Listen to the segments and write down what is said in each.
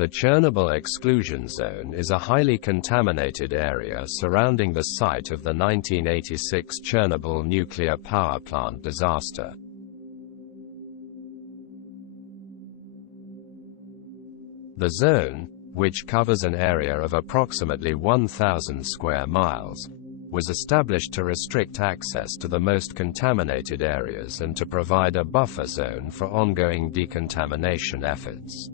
The Chernobyl Exclusion Zone is a highly contaminated area surrounding the site of the 1986 Chernobyl nuclear power plant disaster. The zone, which covers an area of approximately 1,000 square miles, was established to restrict access to the most contaminated areas and to provide a buffer zone for ongoing decontamination efforts.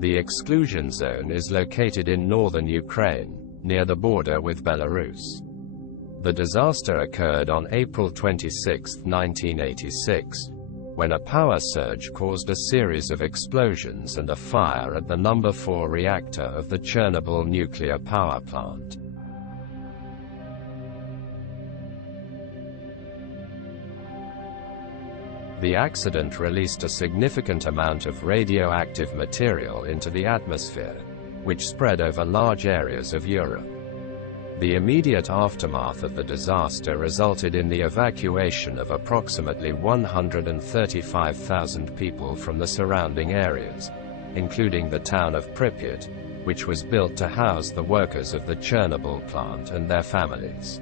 The exclusion zone is located in northern Ukraine, near the border with Belarus. The disaster occurred on April 26, 1986, when a power surge caused a series of explosions and a fire at the No. 4 reactor of the Chernobyl nuclear power plant. The accident released a significant amount of radioactive material into the atmosphere, which spread over large areas of Europe. The immediate aftermath of the disaster resulted in the evacuation of approximately 135,000 people from the surrounding areas, including the town of Pripyat, which was built to house the workers of the Chernobyl plant and their families.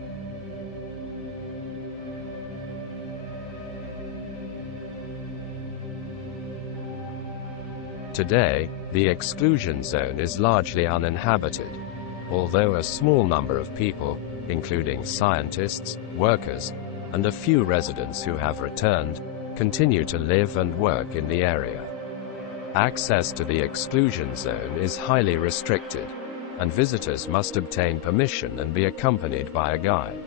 Today, the exclusion zone is largely uninhabited, although a small number of people, including scientists, workers, and a few residents who have returned, continue to live and work in the area. Access to the exclusion zone is highly restricted, and visitors must obtain permission and be accompanied by a guide.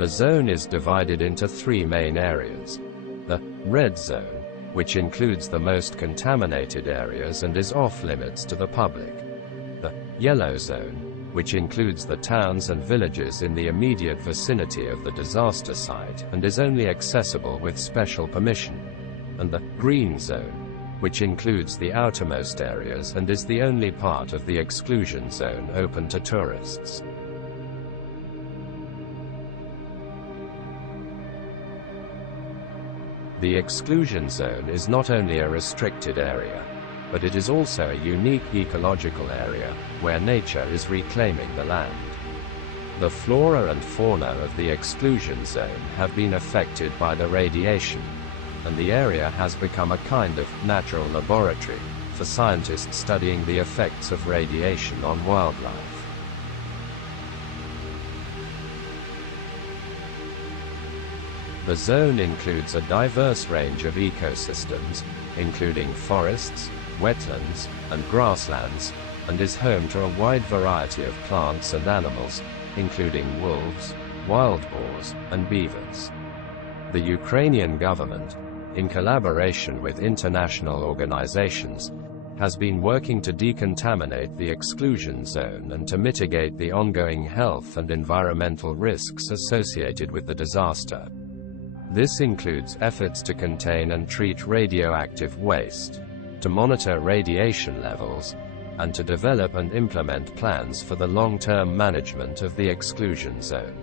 The zone is divided into three main areas. The red zone, which includes the most contaminated areas and is off-limits to the public. The yellow zone, which includes the towns and villages in the immediate vicinity of the disaster site and is only accessible with special permission. And the green zone, which includes the outermost areas and is the only part of the exclusion zone open to tourists. The exclusion zone is not only a restricted area, but it is also a unique ecological area, where nature is reclaiming the land. The flora and fauna of the exclusion zone have been affected by the radiation, and the area has become a kind of natural laboratory for scientists studying the effects of radiation on wildlife. The zone includes a diverse range of ecosystems, including forests, wetlands, and grasslands, and is home to a wide variety of plants and animals, including wolves, wild boars, and beavers. The Ukrainian government, in collaboration with international organizations, has been working to decontaminate the exclusion zone and to mitigate the ongoing health and environmental risks associated with the disaster. This includes efforts to contain and treat radioactive waste, to monitor radiation levels, and to develop and implement plans for the long-term management of the exclusion zone.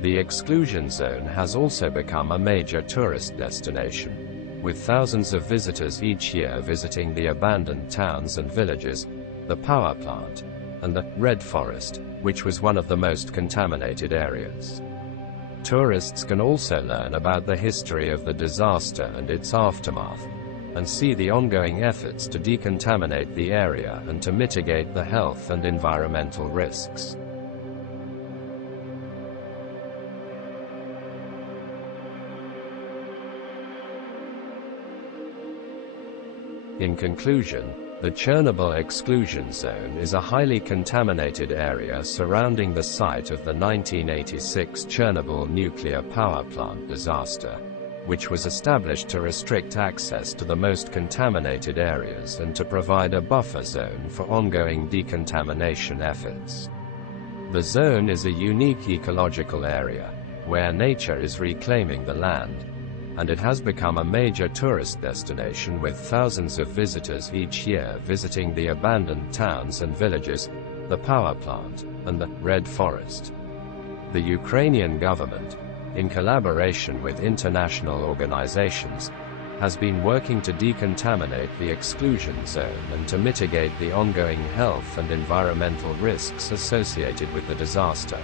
The exclusion zone has also become a major tourist destination, with thousands of visitors each year visiting the abandoned towns and villages, the power plant, and the red forest, which was one of the most contaminated areas. Tourists can also learn about the history of the disaster and its aftermath, and see the ongoing efforts to decontaminate the area and to mitigate the health and environmental risks. In conclusion, the Chernobyl Exclusion Zone is a highly contaminated area surrounding the site of the 1986 Chernobyl nuclear power plant disaster, which was established to restrict access to the most contaminated areas and to provide a buffer zone for ongoing decontamination efforts. The zone is a unique ecological area, where nature is reclaiming the land, and it has become a major tourist destination with thousands of visitors each year visiting the abandoned towns and villages, the power plant, and the Red Forest. The Ukrainian government, in collaboration with international organizations, has been working to decontaminate the exclusion zone and to mitigate the ongoing health and environmental risks associated with the disaster.